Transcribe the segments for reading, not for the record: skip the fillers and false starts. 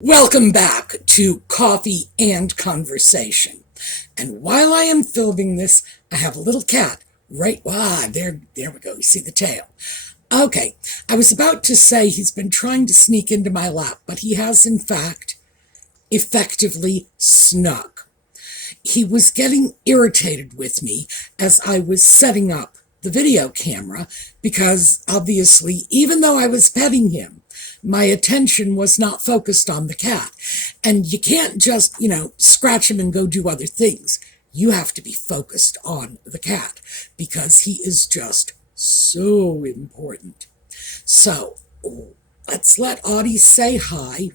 Welcome back to Coffee and Conversation. And while I am filming this, I have a little cat there we go, you see the tail. Okay, I was about to say he's been trying to sneak into my lap, but he has in fact effectively snuck. He was getting irritated with me as I was setting up the video camera because obviously, even though I was petting him, my attention was not focused on the cat. And you can't just, scratch him and go do other things. You have to be focused on the cat because he is just so important. So let's let Audie say hi.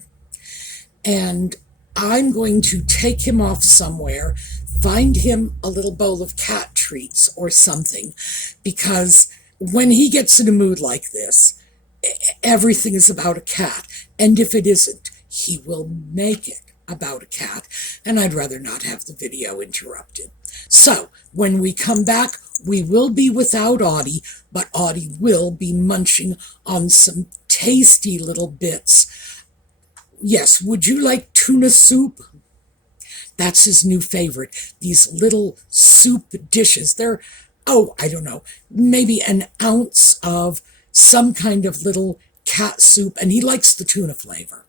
And I'm going to take him off somewhere, find him a little bowl of cat treats or something, because when he gets in a mood like this, everything is about a cat. And if it isn't, he will make it about a cat. And I'd rather not have the video interrupted. So when we come back, we will be without Audie, but Audie will be munching on some tasty little bits. Yes, would you like tuna soup? That's his new favorite. These little soup dishes. They're, I don't know, maybe an ounce of some kind of little cat soup, and he likes the tuna flavor.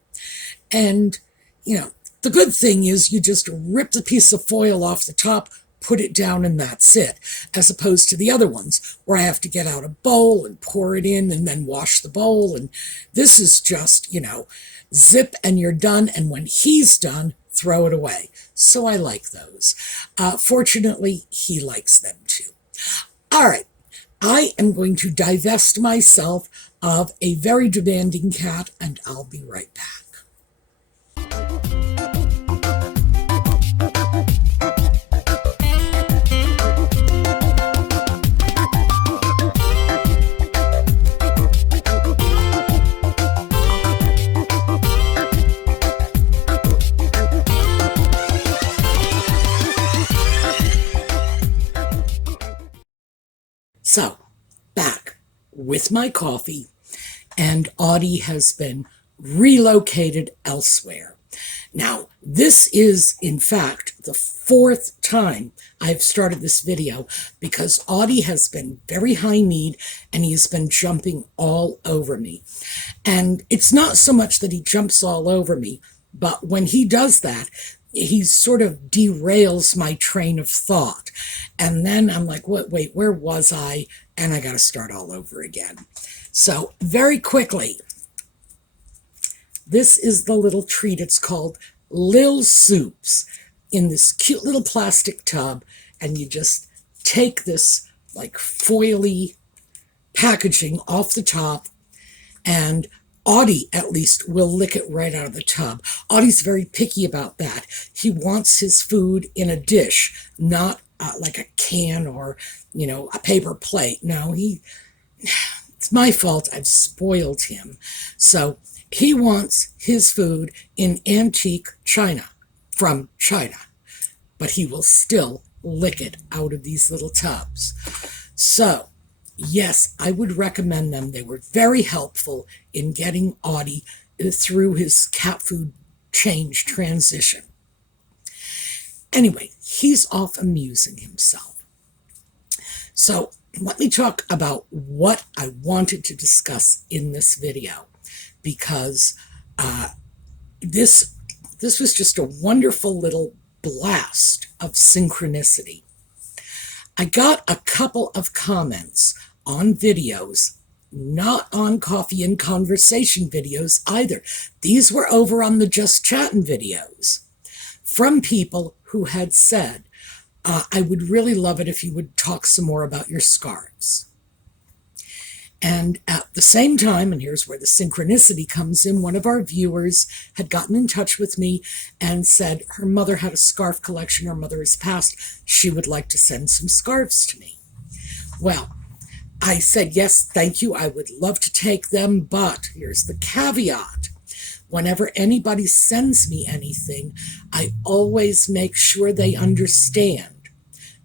And, the good thing is you just rip the piece of foil off the top, put it down, and that's it, as opposed to the other ones where I have to get out a bowl and pour it in and then wash the bowl. And this is just, zip and you're done. And when he's done, throw it away. So I like those. Fortunately, he likes them too. All right. I am going to divest myself of a very demanding cat, and I'll be right back. So, back with my coffee, and Audie has been relocated elsewhere. Now, this is, in fact, the fourth time I've started this video because Audie has been very high need and he's been jumping all over me. And it's not so much that he jumps all over me, but when he does that, he sort of derails my train of thought. And then I'm like, wait, where was I? And I got to start all over again. So very quickly, this is the little treat. It's called Lil Soups in this cute little plastic tub. And you just take this like foily packaging off the top, and Audie, at least, will lick it right out of the tub. Audie's very picky about that. He wants his food in a dish, not like a can or, a paper plate. No, it's my fault. I've spoiled him. So he wants his food in antique china from China, but he will still lick it out of these little tubs. So yes, I would recommend them. They were very helpful in getting Audie through his cat food change transition. Anyway, he's off amusing himself. So let me talk about what I wanted to discuss in this video, because this was just a wonderful little blast of synchronicity. I got a couple of comments on videos, not on Coffee and Conversation videos either. These were over on the Just Chattin' videos, from people who had said, I would really love it if you would talk some more about your scarves. And at the same time, and here's where the synchronicity comes in, one of our viewers had gotten in touch with me and said her mother had a scarf collection. Her mother has passed. She would like to send some scarves to me. Well, I said, yes, thank you. I would love to take them, but here's the caveat. Whenever anybody sends me anything, I always make sure they understand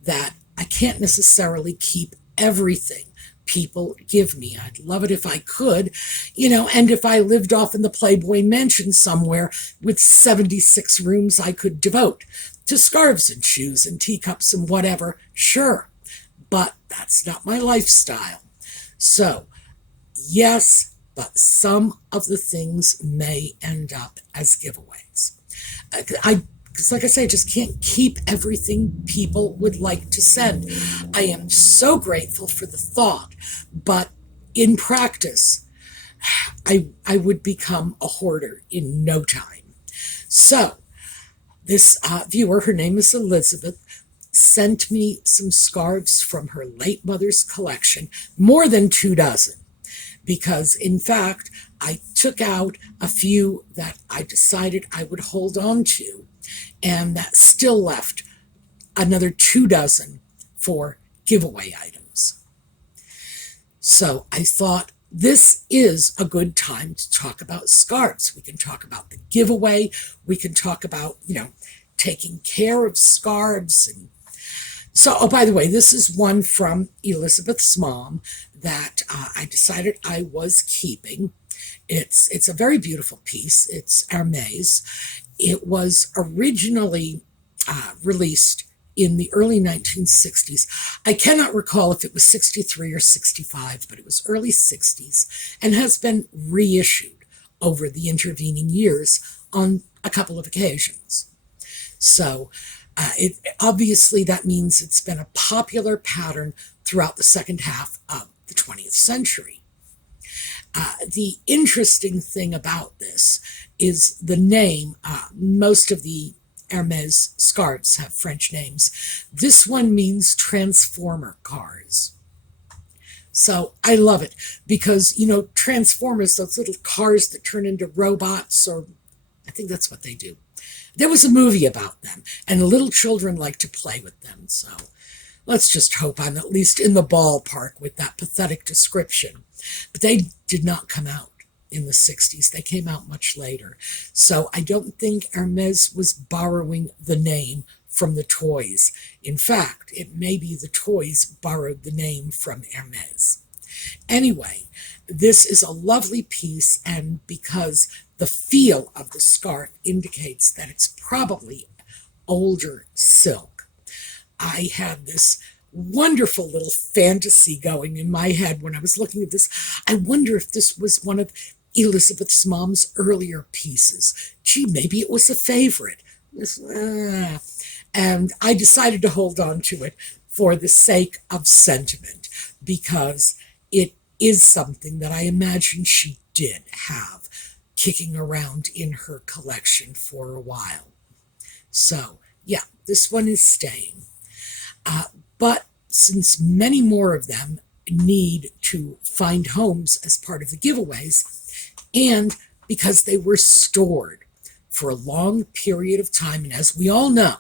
that I can't necessarily keep everything, people give me. I'd love it if I could, and if I lived off in the Playboy Mansion somewhere with 76 rooms I could devote to scarves and shoes and teacups and whatever, sure. But that's not my lifestyle. So, yes, but some of the things may end up as giveaways. Because like I say, I just can't keep everything people would like to send. I am so grateful for the thought, but in practice, I would become a hoarder in no time. So, this viewer, her name is Elizabeth, sent me some scarves from her late mother's collection, more than 24, because in fact, I took out a few that I decided I would hold on to, and that still left another 24 for giveaway items. So I thought this is a good time to talk about scarves. We can talk about the giveaway. We can talk about, taking care of scarves. And so, oh, by the way, this is one from Elizabeth's mom that I decided I was keeping. It's a very beautiful piece. It's Hermes. It was originally released in the early 1960s. I cannot recall if it was 63 or 65, but it was early 60s and has been reissued over the intervening years on a couple of occasions. So obviously that means it's been a popular pattern throughout the second half of the 20th century. The interesting thing about this is the name. Most of the Hermes scarves have French names. This one means transformer cars. So I love it because, Transformers, those little cars that turn into robots, or I think that's what they do. There was a movie about them, and the little children like to play with them. So let's just hope I'm at least in the ballpark with that pathetic description. But they did not come out in the 60s. They came out much later. So I don't think Hermes was borrowing the name from the toys. In fact, it may be the toys borrowed the name from Hermes. Anyway, this is a lovely piece, and because the feel of the scarf indicates that it's probably older silk, I had this wonderful little fantasy going in my head when I was looking at this. I wonder if this was one of Elizabeth's mom's earlier pieces. Gee, maybe it was a favorite. And I decided to hold on to it for the sake of sentiment, because it is something that I imagine she did have kicking around in her collection for a while. So, yeah, this one is staying. But since many more of them need to find homes as part of the giveaways, and because they were stored for a long period of time, and as we all know,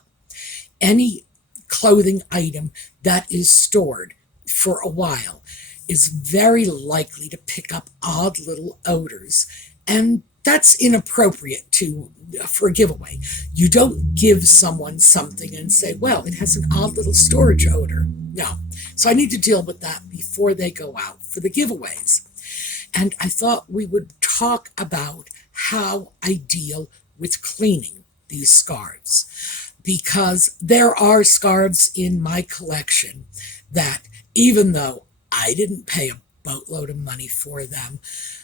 any clothing item that is stored for a while is very likely to pick up odd little odors, and that's inappropriate for a giveaway. You don't give someone something and say, well, it has an odd little storage odor. No. So I need to deal with that before they go out for the giveaways. And I thought we would talk about how I deal with cleaning these scarves, because there are scarves in my collection that, even though I didn't pay a boatload of money for them,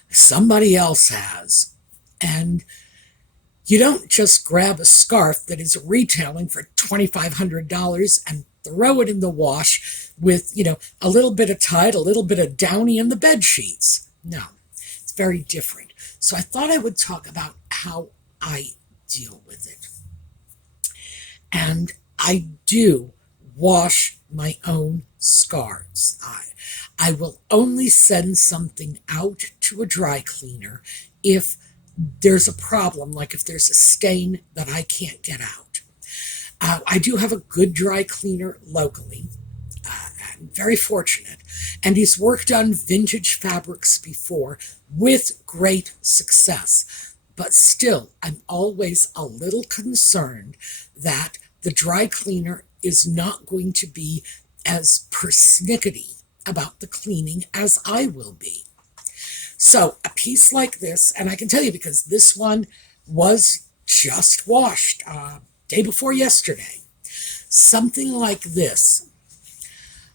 somebody else has. And you don't just grab a scarf that is retailing for $2,500 and throw it in the wash with, a little bit of Tide, a little bit of Downy, and the bed sheets. No, it's very different. So I thought I would talk about how I deal with it. And I do wash my own scarves. I will only send something out to a dry cleaner if there's a problem, like if there's a stain that I can't get out. I do have a good dry cleaner locally. I'm very fortunate. And he's worked on vintage fabrics before with great success. But still, I'm always a little concerned that the dry cleaner is not going to be as persnickety about the cleaning as I will be. So a piece like this, and I can tell you because this one was just washed day before yesterday, something like this.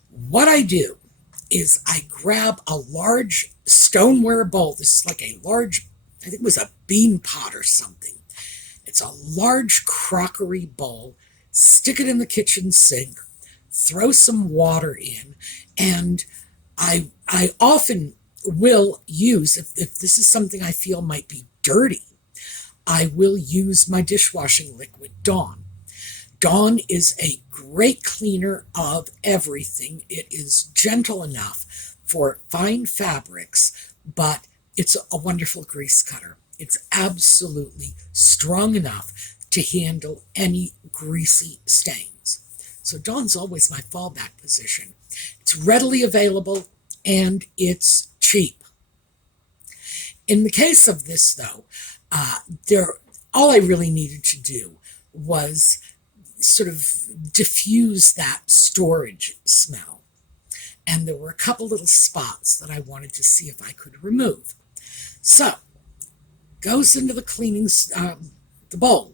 What I do is I grab a large stoneware bowl. This is like a large, I think it was a bean pot or something. It's a large crockery bowl. Stick it in the kitchen sink, throw some water in, and I often will use, if this is something I feel might be dirty, I will use my dishwashing liquid, Dawn. Dawn is a great cleaner of everything. It is gentle enough for fine fabrics, but it's a wonderful grease cutter. It's absolutely strong enough to handle any greasy stains. So Dawn's always my fallback position. It's readily available and it's cheap. In the case of this, though, all I really needed to do was sort of diffuse that storage smell. And there were a couple little spots that I wanted to see if I could remove. So, goes into the cleaning, the bowl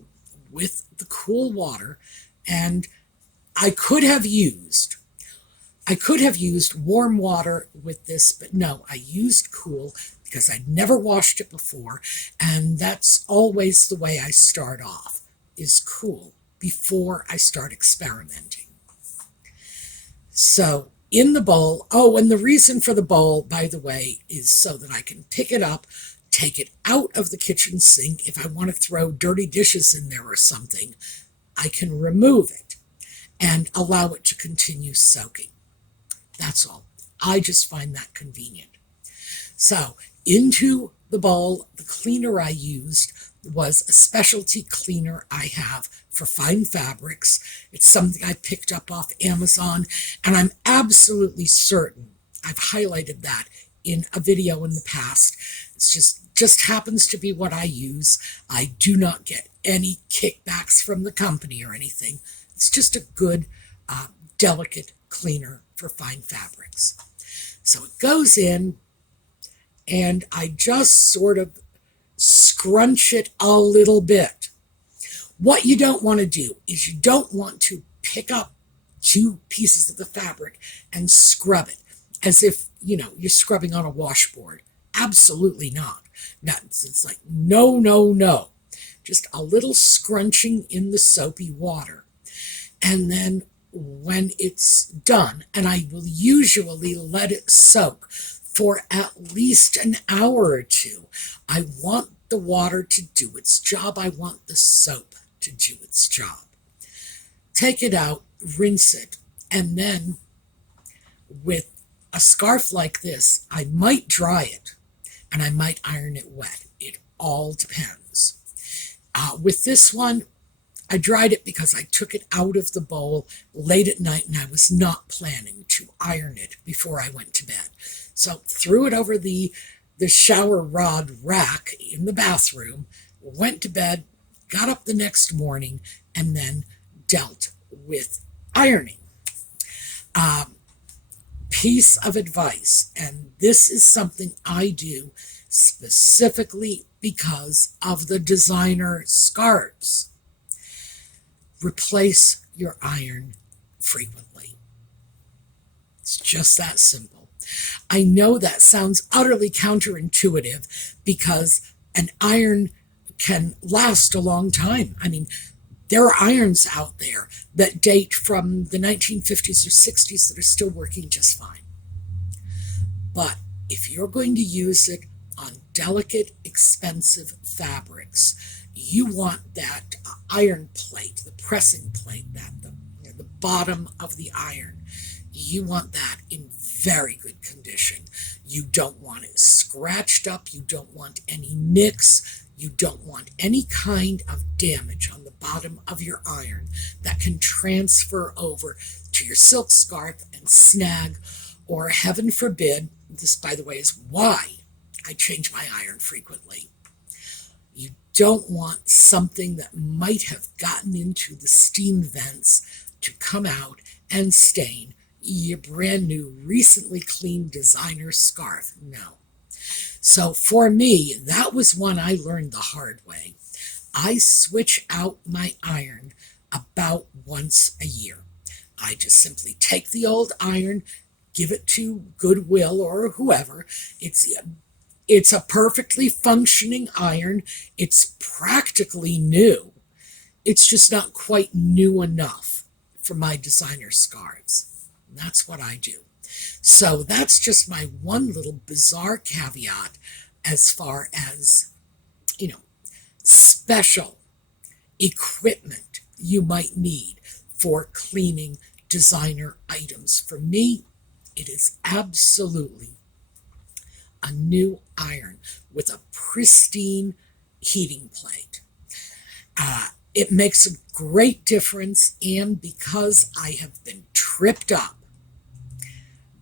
with the cool water, and I could have used warm water with this, but no, I used cool because I'd never washed it before, and that's always the way I start off, is cool before I start experimenting. So in the bowl, and the reason for the bowl, by the way, is so that I can pick it up, take it out of the kitchen sink. If I want to throw dirty dishes in there or something, I can remove it and allow it to continue soaking. That's all. I just find that convenient. So into the bowl, the cleaner I used was a specialty cleaner I have for fine fabrics. It's something I picked up off Amazon, and I'm absolutely certain I've highlighted that in a video in the past. It's just happens to be what I use. I do not get any kickbacks from the company or anything. It's just a good, delicate cleaner for fine fabrics. So it goes in, and I just sort of scrunch it a little bit. What you don't want to do is you don't want to pick up two pieces of the fabric and scrub it as if, you're scrubbing on a washboard. Absolutely not. It's like, no. Just a little scrunching in the soapy water. And then when it's done, and I will usually let it soak for at least an hour or two. I want the water to do its job. I want the soap to do its job. Take it out, rinse it, and then with a scarf like this, I might dry it and I might iron it wet. It all depends. With this one, I dried it because I took it out of the bowl late at night and I was not planning to iron it before I went to bed. So threw it over the shower rod rack in the bathroom, went to bed, got up the next morning, and then dealt with ironing. Piece of advice, and this is something I do specifically because of the designer Scarves. Replace your iron frequently. It's just that simple. I know that sounds utterly counterintuitive because an iron can last a long time. I mean, there are irons out there that date from the 1950s or 60s that are still working just fine. But if you're going to use it on delicate, expensive fabrics, you want that iron plate, the pressing plate, that the bottom of the iron, you want that in very good condition. You don't want it scratched up. You don't want any nicks. You don't want any kind of damage on the bottom of your iron that can transfer over to your silk scarf and snag, or heaven forbid, this, by the way, is why I change my iron frequently. You don't want something that might have gotten into the steam vents to come out and stain your brand new, recently cleaned designer scarf. No. So for me, that was one I learned the hard way. I switch out my iron about once a year. I just simply take the old iron, give it to Goodwill or whoever. It's a perfectly functioning iron. It's practically new. It's just not quite new enough for my designer scarves. And that's what I do. So that's just my one little bizarre caveat as far as, special equipment you might need for cleaning designer items. For me, it is absolutely a new iron with a pristine heating plate. It makes a great difference, and because I have been tripped up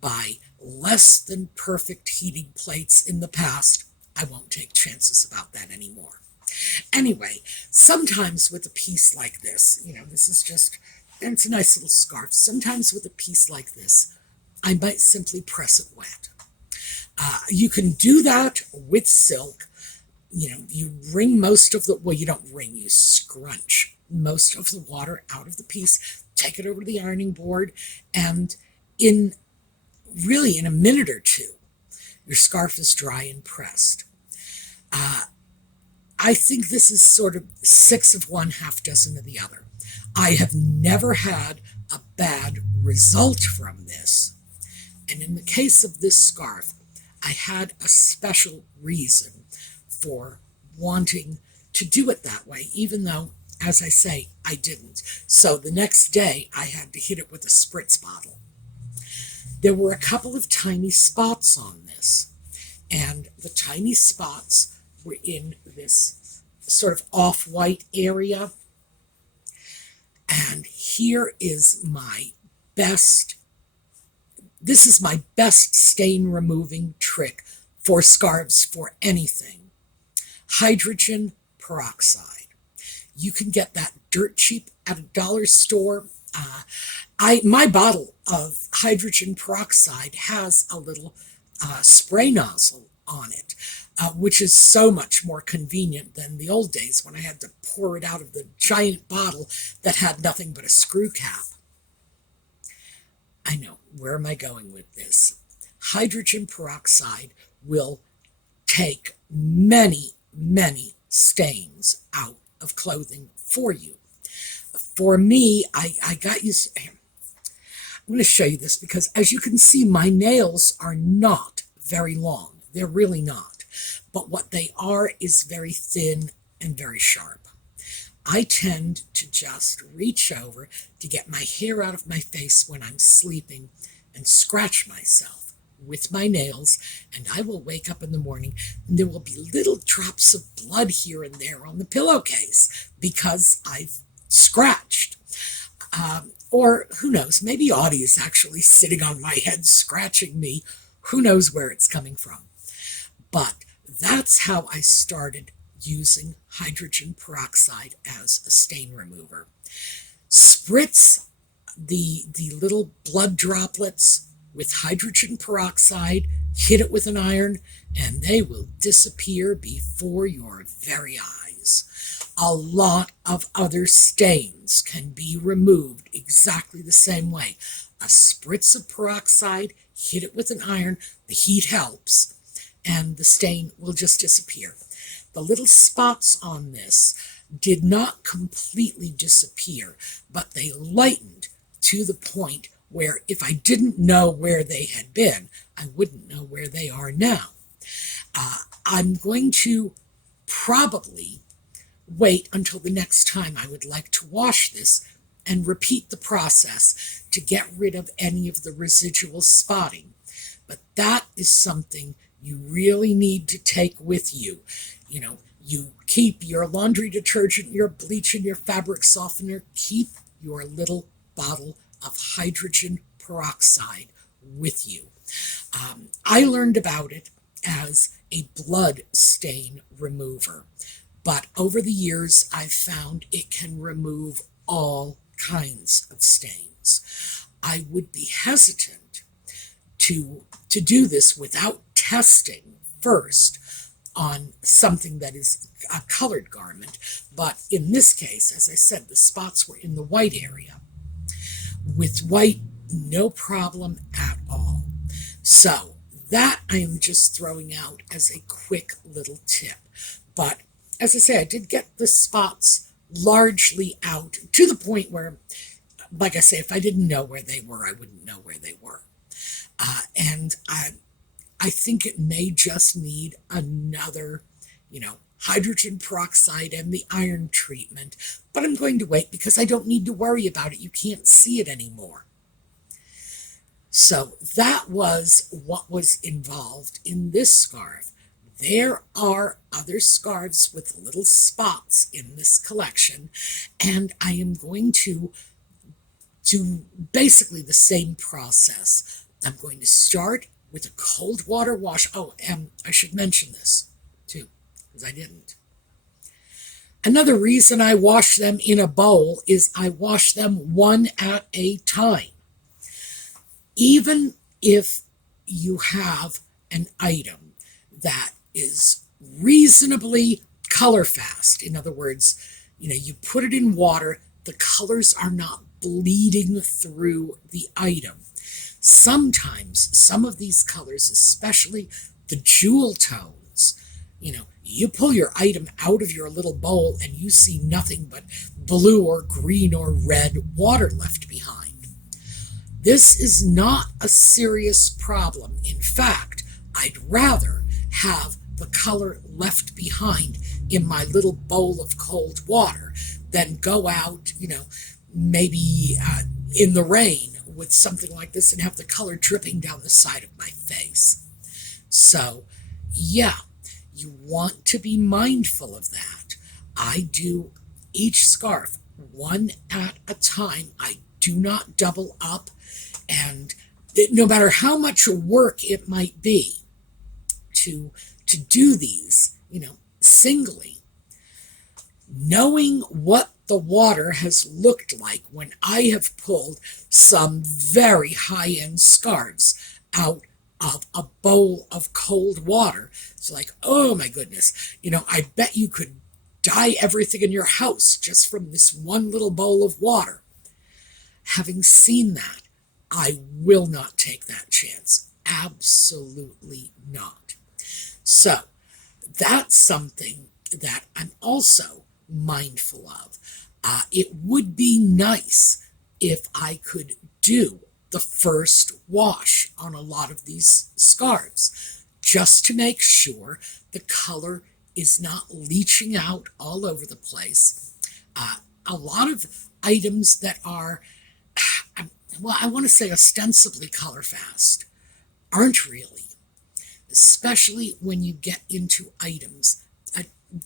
by less than perfect heating plates in the past, I won't take chances about that anymore. Anyway, sometimes with a piece like this, this is just, and it's a nice little scarf. Sometimes with a piece like this, I might simply press it wet. You can do that with silk. You wring most of the, well, you don't wring, you scrunch most of the water out of the piece, take it over to the ironing board, and in a minute or two, your scarf is dry and pressed. I think this is sort of 6 of one, half dozen of the other. I have never had a bad result from this. And in the case of this scarf, I had a special reason for wanting to do it that way, even though, as I say, I didn't. So the next day, I had to hit it with a spritz bottle. There were a couple of tiny spots on this, and the tiny spots were in this sort of off-white area. And here is my best, this is my best stain removing trick for scarves, for anything. Hydrogen peroxide. You can get that dirt cheap at a dollar store. My bottle of hydrogen peroxide has a little spray nozzle on it, which is so much more convenient than the old days when I had to pour it out of the giant bottle that had nothing but a screw cap. I know, where am I going with this? Hydrogen peroxide will take many, many stains out of clothing for you. For me, I got used, I'm going to show you this because as you can see, my nails are not very long. They're really not. But what they are is very thin and very sharp. I tend to just reach over to get my hair out of my face when I'm sleeping and scratch myself with my nails, and I will wake up in the morning and there will be little drops of blood here and there on the pillowcase because I've scratched. Or who knows, maybe Audie is actually sitting on my head scratching me. Who knows where it's coming from. But that's how I started using hydrogen peroxide as a stain remover. Spritz the little blood droplets with hydrogen peroxide, hit it with an iron, and they will disappear before your very eyes. A lot of other stains can be removed exactly the same way. A spritz of peroxide, hit it with an iron, the heat helps, and the stain will just disappear. The little spots on this did not completely disappear, but they lightened to the point where if I didn't know where they had been, I wouldn't know where they are now. I'm going to probably wait until the next time I would like to wash this and repeat the process to get rid of any of the residual spotting. But that is something you really need to take with you. You keep your laundry detergent, your bleach, and your fabric softener. Keep your little bottle of hydrogen peroxide with you. I learned about it as a blood stain remover, but over the years I've found it can remove all kinds of stains. I would be hesitant to do this without testing first on something that is a colored garment. But in this case, as I said, the spots were in the white area. With white, no problem at all. So that I am just throwing out as a quick little tip. But as I say, I did get the spots largely out to the point where, like I say, if I didn't know where they were, I wouldn't know where they were. And I think it may just need another, hydrogen peroxide and the iron treatment, but I'm going to wait because I don't need to worry about it. You can't see it anymore. So that was what was involved in this scarf. There are other scarves with little spots in this collection, and I am going to do basically the same process. I'm going to start with a cold water wash. Oh, and I should mention this too, because I didn't. Another reason I wash them in a bowl is I wash them one at a time. Even if you have an item that is reasonably color fast, in other words, you put it in water, the colors are not bleeding through the item. Sometimes some of these colors, especially the jewel tones, you pull your item out of your little bowl and you see nothing but blue or green or red water left behind. This is not a serious problem. In fact, I'd rather have the color left behind in my little bowl of cold water than go out, maybe in the rain with something like this and have the color dripping down the side of my face. So, yeah, you want to be mindful of that. I do each scarf one at a time. I do not double up, and no matter how much work it might be to do these, singly, knowing what the water has looked like when I have pulled some very high-end scarves out of a bowl of cold water. It's like, oh my goodness, I bet you could dye everything in your house just from this one little bowl of water. Having seen that, I will not take that chance. Absolutely not. So that's something that I'm also mindful of. It would be nice if I could do the first wash on a lot of these scarves, just to make sure the color is not leaching out all over the place. A lot of items that are, I want to say ostensibly color fast, aren't really, especially when you get into items,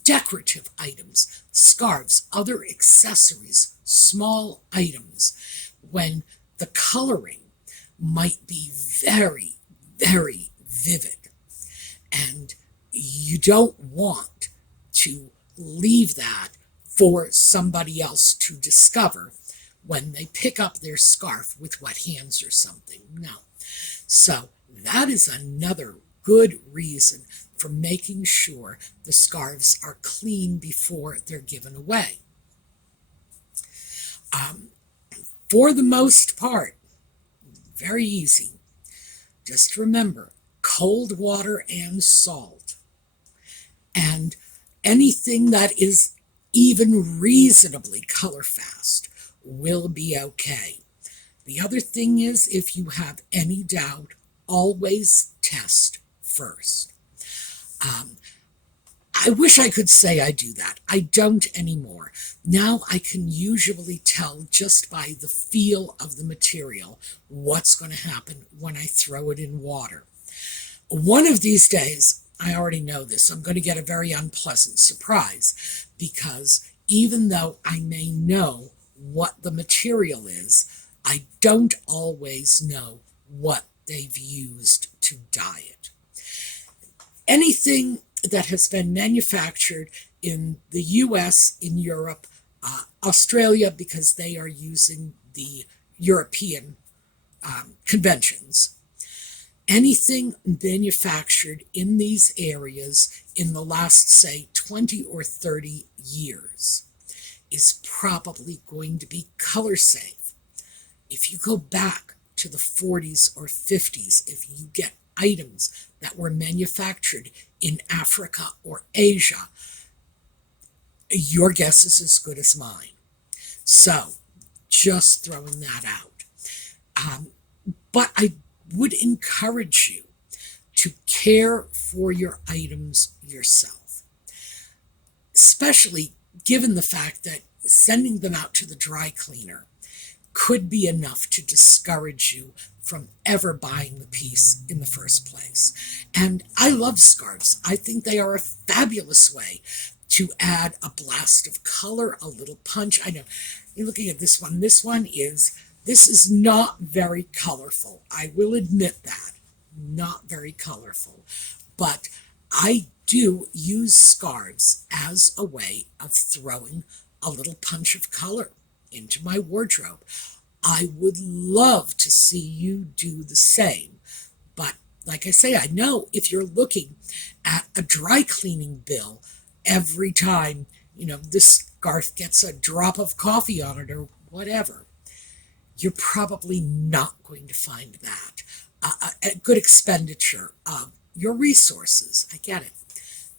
decorative items, scarves, other accessories, small items, when the coloring might be very, very vivid. And you don't want to leave that for somebody else to discover when they pick up their scarf with wet hands or something. No. So that is another good reason for making sure the scarves are clean before they're given away. For the most part, very easy. Just remember, cold water and salt. And anything that is even reasonably color fast will be okay. The other thing is, if you have any doubt, always test first. I wish I could say I do that. I don't anymore. Now I can usually tell just by the feel of the material what's going to happen when I throw it in water. One of these days, I already know this, I'm going to get a very unpleasant surprise, because even though I may know what the material is, I don't always know what they've used to dye it. Anything that has been manufactured in the US, in Europe, Australia, because they are using the European conventions. Anything manufactured in these areas in the last, say, 20 or 30 years is probably going to be color safe. If you go back to the 40s or 50s, if you get items that were manufactured in Africa or Asia, your guess is as good as mine. So, just throwing that out. But I would encourage you to care for your items yourself, especially given the fact that sending them out to the dry cleaner could be enough to discourage you from ever buying the piece in the first place. And I love scarves. I think they are a fabulous way to add a blast of color, a little punch. I know you're looking at this one. This is not very colorful. I will admit that. Not very colorful. But I do use scarves as a way of throwing a little punch of color into my wardrobe. I would love to see you do the same. But like I say, I know if you're looking at a dry cleaning bill every time, this scarf gets a drop of coffee on it or whatever, you're probably not going to find that a good expenditure of your resources. I get it.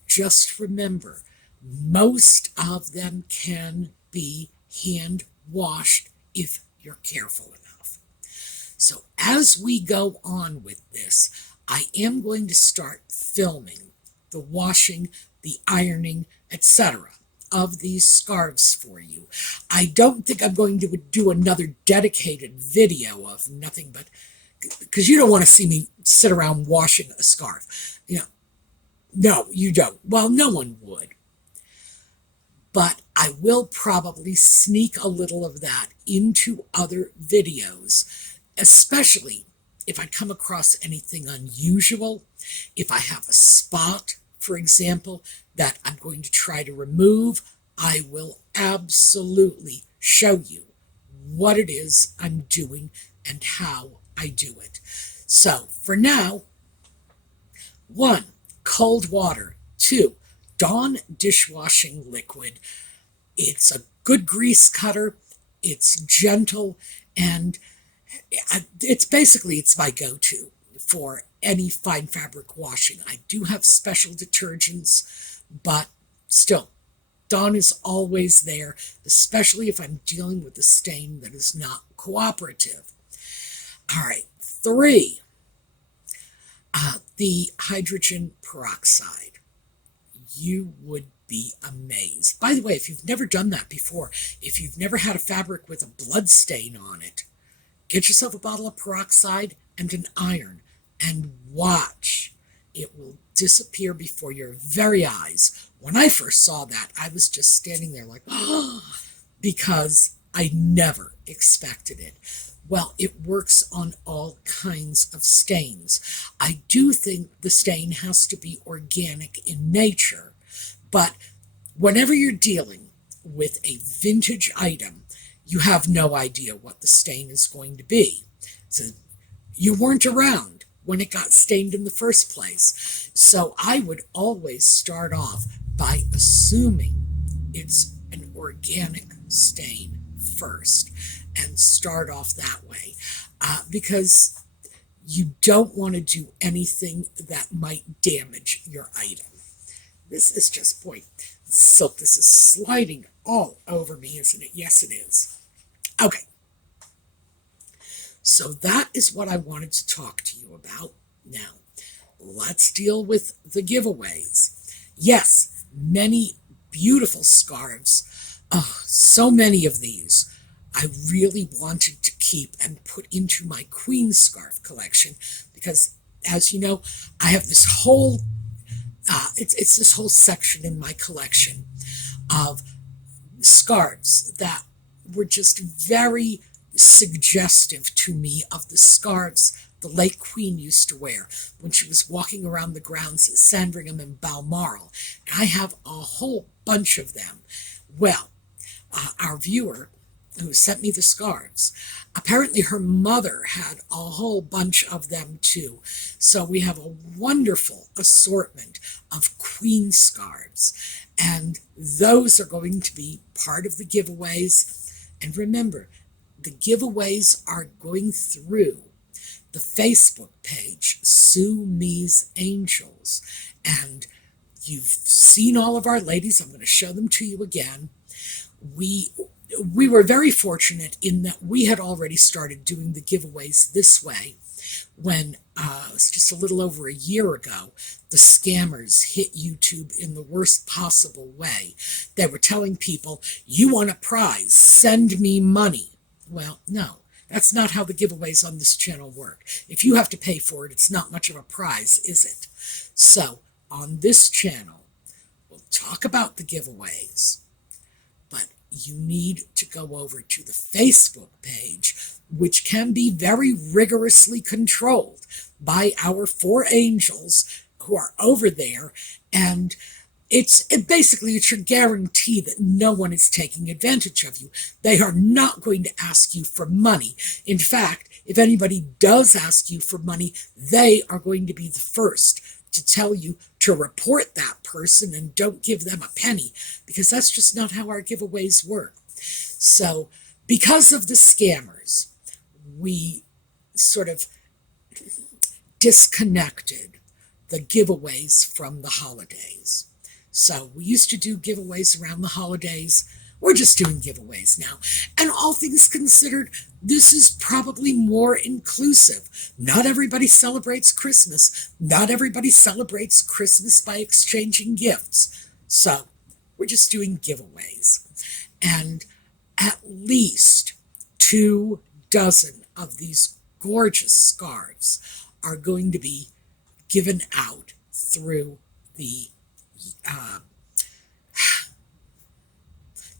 Just remember, most of them can be hand washed if you're careful enough. So as we go on with this, I am going to start filming the washing, the ironing, etc. of these scarves for you. I don't think I'm going to do another dedicated video of nothing but, because you don't want to see me sit around washing a scarf. No, you don't. Well, no one would. But I will probably sneak a little of that into other videos, especially if I come across anything unusual, if I have a spot, for example, that I'm going to try to remove, I will absolutely show you what it is I'm doing and how I do it. So for now, 1, cold water. 2, Dawn dishwashing liquid. It's a good grease cutter. It's gentle, and it's my go-to for any fine fabric washing. I do have special detergents, but still, Dawn is always there, especially if I'm dealing with a stain that is not cooperative. All right, 3, the hydrogen peroxide. You would be amazed. By the way, if you've never done that before, if you've never had a fabric with a blood stain on it, get yourself a bottle of peroxide and an iron and watch. It will disappear before your very eyes. When I first saw that, I was just standing there like, oh, because I never expected it. Well, it works on all kinds of stains. I do think the stain has to be organic in nature, but whenever you're dealing with a vintage item, you have no idea what the stain is going to be. So you weren't around when it got stained in the first place. So I would always start off by assuming it's an organic stain first and start off that way, because you don't want to do anything that might damage your item. This is just, boy, silk, this is sliding all over me, isn't it? Yes, it is. Okay. So that is what I wanted to talk to you about. Now, let's deal with the giveaways. Yes, many beautiful scarves. Oh, so many of these I really wanted to keep and put into my Queen scarf collection because, as you know, I have this whole, it's this whole section in my collection of scarves that were just very suggestive to me of the scarves the late Queen used to wear when she was walking around the grounds at Sandringham and Balmoral. And I have a whole bunch of them. Well, our viewer who sent me the scarves Apparently her mother had a whole bunch of them too. So we have a wonderful assortment of queen scarves. And those are going to be part of the giveaways. And remember, the giveaways are going through the Facebook page, Sue Me's Angels. And you've seen all of our ladies. I'm going to show them to you again. We were very fortunate in that we had already started doing the giveaways this way when it was just a little over a year ago, the scammers hit YouTube in the worst possible way. They were telling people, you want a prize, send me money. Well, no, that's not how the giveaways on this channel work. If you have to pay for it, it's not much of a prize, is it? So on this channel, we'll talk about the giveaways, but you need to go over to the Facebook page, which can be very rigorously controlled by our 4 angels who are over there. And it's your guarantee that no one is taking advantage of you. They are not going to ask you for money. In fact, if anybody does ask you for money, they are going to be the first to tell you to report that person and don't give them a penny, because that's just not how our giveaways work. So because of the scammers, we sort of disconnected the giveaways from the holidays. So we used to do giveaways around the holidays. We're just doing giveaways now. And all things considered, this is probably more inclusive. Not everybody celebrates Christmas. Not everybody celebrates Christmas by exchanging gifts. So we're just doing giveaways. And at least 2 dozen of these gorgeous scarves are going to be given out through the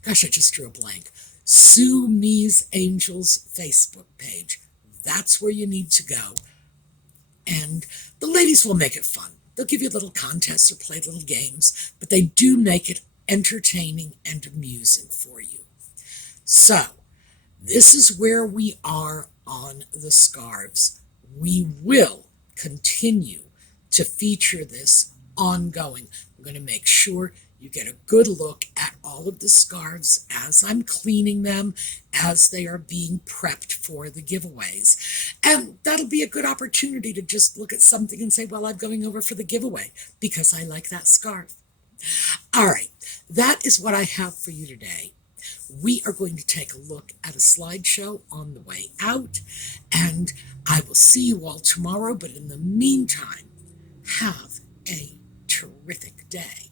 gosh, I just drew a blank. Sue Me's Angels Facebook page. That's where you need to go. And the ladies will make it fun. They'll give you little contests or play little games, but they do make it entertaining and amusing for you. So, this is where we are on the scarves. We will continue to feature this ongoing. I'm going to make sure you get a good look at all of the scarves as I'm cleaning them, as they are being prepped for the giveaways. And that'll be a good opportunity to just look at something and say, well, I'm going over for the giveaway because I like that scarf. All right, that is what I have for you today. We are going to take a look at a slideshow on the way out, and I will see you all tomorrow. But in the meantime, have a terrific day.